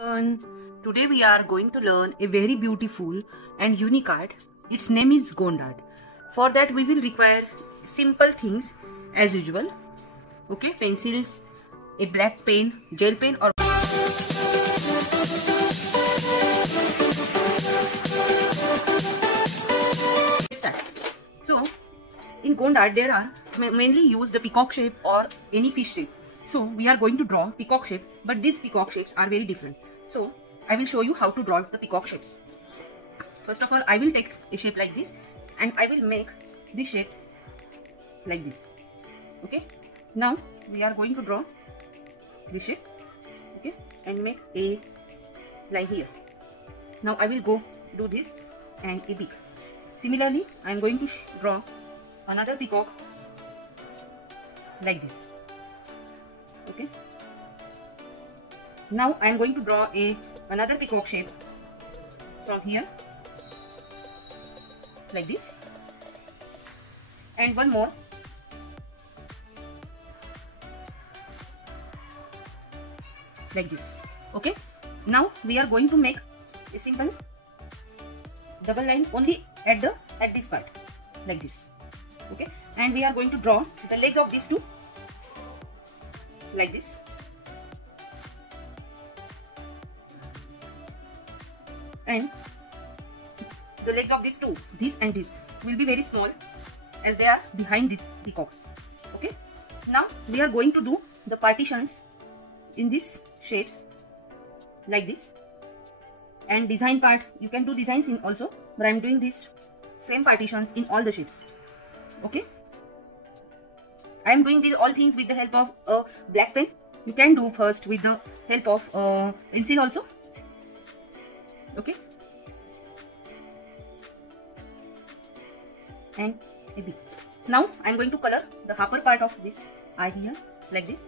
Today we are going to learn a very beautiful and unique art. Its name is Gond art. For that we will require simple things as usual. Okay, pencils, a black pen, gel pen or start. So in Gond art there are mainly used the peacock shape or any fish shape. So we are going to draw peacock shape, but these peacock shapes are very different. So I will show you how to draw the peacock shapes. First of all, I will take a shape like this and I will make this shape like this. Okay. Now we are going to draw this shape. Okay, and make a line here. Now I will go do this and a beak. Similarly, I am going to draw another peacock like this. Okay. Now I am going to draw another peacock shape from here like this, and one more like this. Okay. Now we are going to make a simple double line only at this part like this. Okay, and we are going to draw the legs of these two like this. And the legs of these two, this and this, will be very small as they are behind these peacocks. Okay. Now we are going to do the partitions in these shapes like this. And design part, you can do designs in also, but I am doing these same partitions in all the shapes. Okay. I am doing these all things with the help of a black pen. You can do first with the help of pencil also. Okay. And a beak. Now I am going to color the upper part of this eye here like this.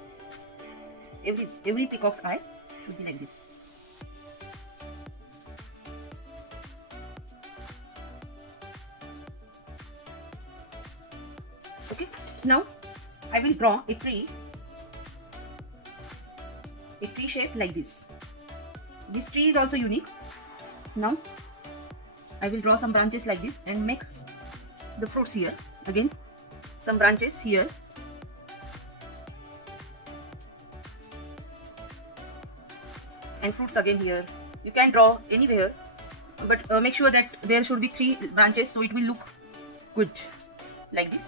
Every peacock's eye should be like this. Okay. Now I will draw a tree shape like this. This tree is also unique. Now I will draw some branches like this and make the fruits here. Again some branches here. And fruits again here. You can draw anywhere, but make sure that there should be 3 branches so it will look good like this.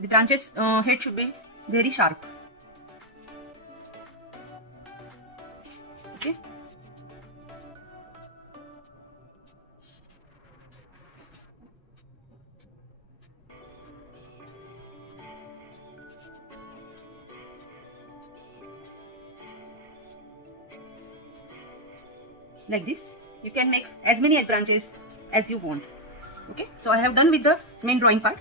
The branches head should be very sharp. Okay. Like this. You can make as many branches as you want. Okay. So I have done with the main drawing part.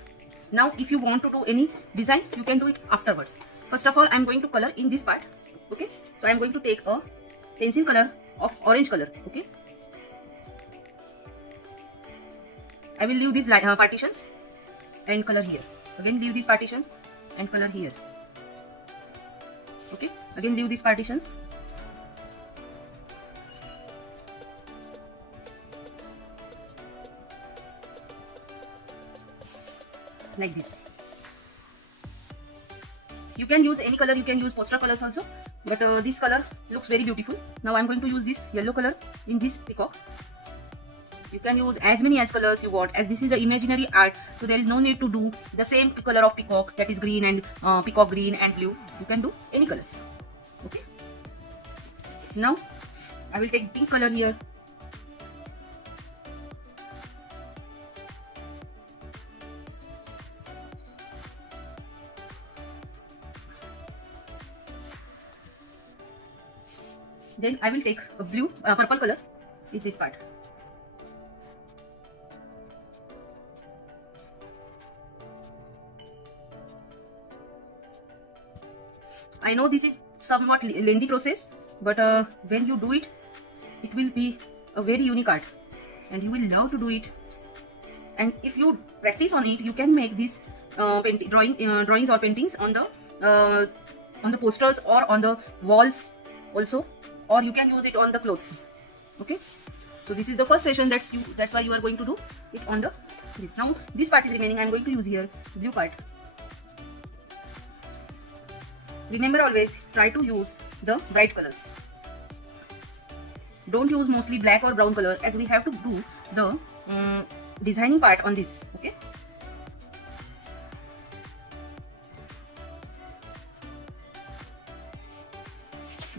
Now if you want to do any design, you can do it afterwards. First of all, I am going to color in this part. Okay. So I am going to take a pencil color of orange color. Okay. I will leave these partitions and color here. Again leave these partitions and color here. Okay. Again leave these partitions. Like this. You can use any color, you can use poster colors also, but this color looks very beautiful. Now I am going to use this yellow color in this peacock. You can use as many as colors you want, as this is an imaginary art, so there is no need to do the same color of peacock, that is green and peacock green and blue. You can do any colors. Okay. Now I will take pink color here. Then I will take a purple color in this part. I know this is somewhat lengthy process, but when you do it, it will be a very unique art and you will love to do it. And if you practice on it, you can make these drawings or paintings on the on the posters or on the walls also, or you can use it on the clothes. Okay, so this is the first session, that's why you are going to do it on the this. Now this part is remaining. I am going to use here blue part. Remember, always try to use the bright colors. Don't use mostly black or brown color, as we have to do the designing part on this. Okay,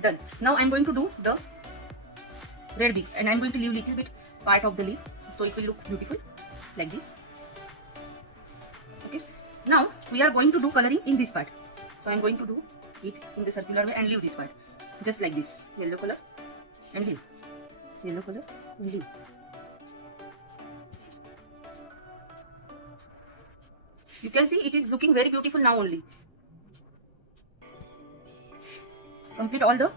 done. Now I'm going to do the red beak, and I'm going to leave little bit part of the leaf so it will look beautiful like this. Okay, now we are going to do coloring in this part. So I'm going to do it in the circular way and leave this part just like this. Yellow color and blue, yellow color and blue. You can see it is looking very beautiful now only. Complete all the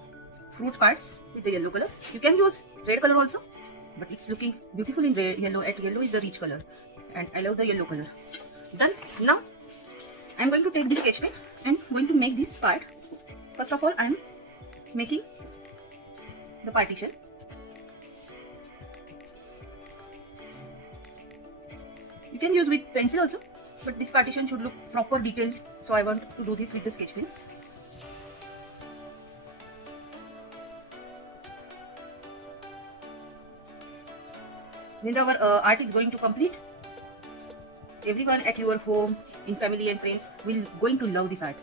fruit parts with the yellow color. You can use red color also, but it's looking beautiful in red, yellow. At yellow is the rich color, and I love the yellow color. Done. Now I'm going to take this sketch pen and going to make this part. First of all, I'm making the partition. You can use with pencil also, but this partition should look proper detailed, so I want to do this with the sketch pen. When our art is going to complete, everyone at your home, in family and friends will going to love this art.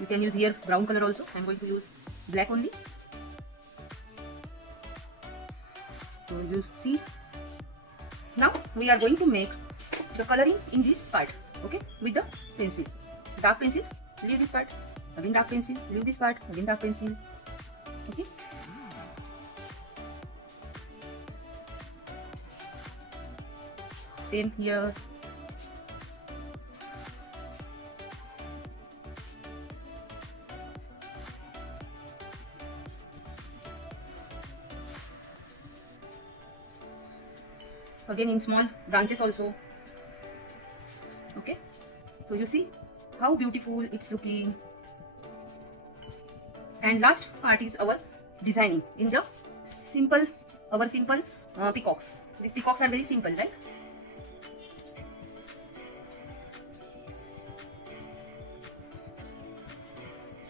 You can use here brown color also. I'm going to use black only. So you see, now we are going to make the coloring in this part. Okay, with the pencil, dark pencil, leave this part, again dark pencil, leave this part, again dark pencil. Okay, same here. Again in small branches also. Okay, so you see how beautiful it's looking. And last part is our designing in the simple peacocks. These peacocks are very simple, right?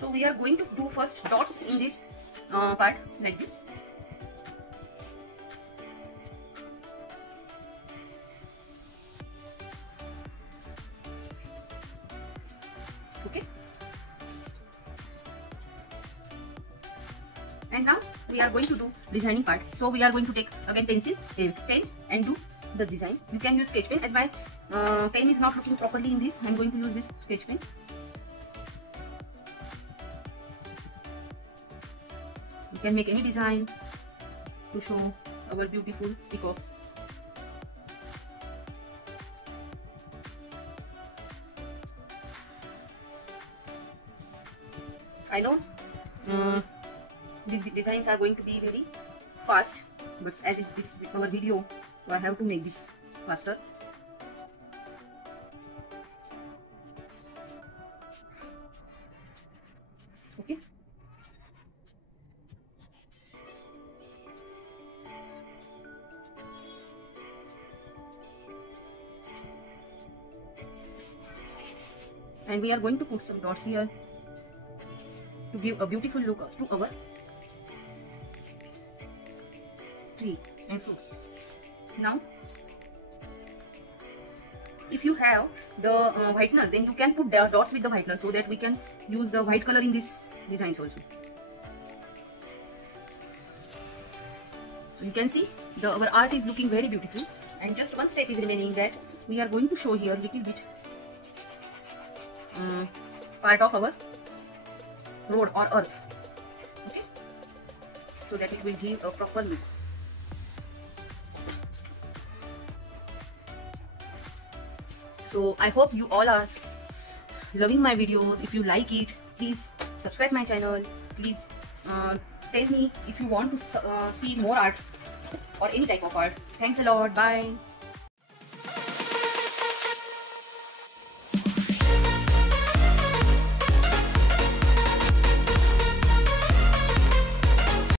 So we are going to do first dots in this part like this. Okay, and now we are going to do designing part. So we are going to take again pencil, pen, and do the design. You can use sketch pen, as my pen is not looking properly in this. I am going to use this sketch pen. You can make any design to show our beautiful peacocks. I know these designs are going to be very fast, but as it's our video, so I have to make this faster. Okay. And we are going to put some dots here to give a beautiful look to our tree and fruits. Now, if you have the whitener, then you can put the dots with the whitener, so that we can use the white color in these designs also. So you can see our art is looking very beautiful, and just one step is remaining, that we are going to show here little bit part of our road or earth. Okay, so that it will give a proper look. So I hope you all are loving my videos. If you like it, please subscribe my channel. Please tell me if you want to see more art or any type of art. Thanks a lot. Bye.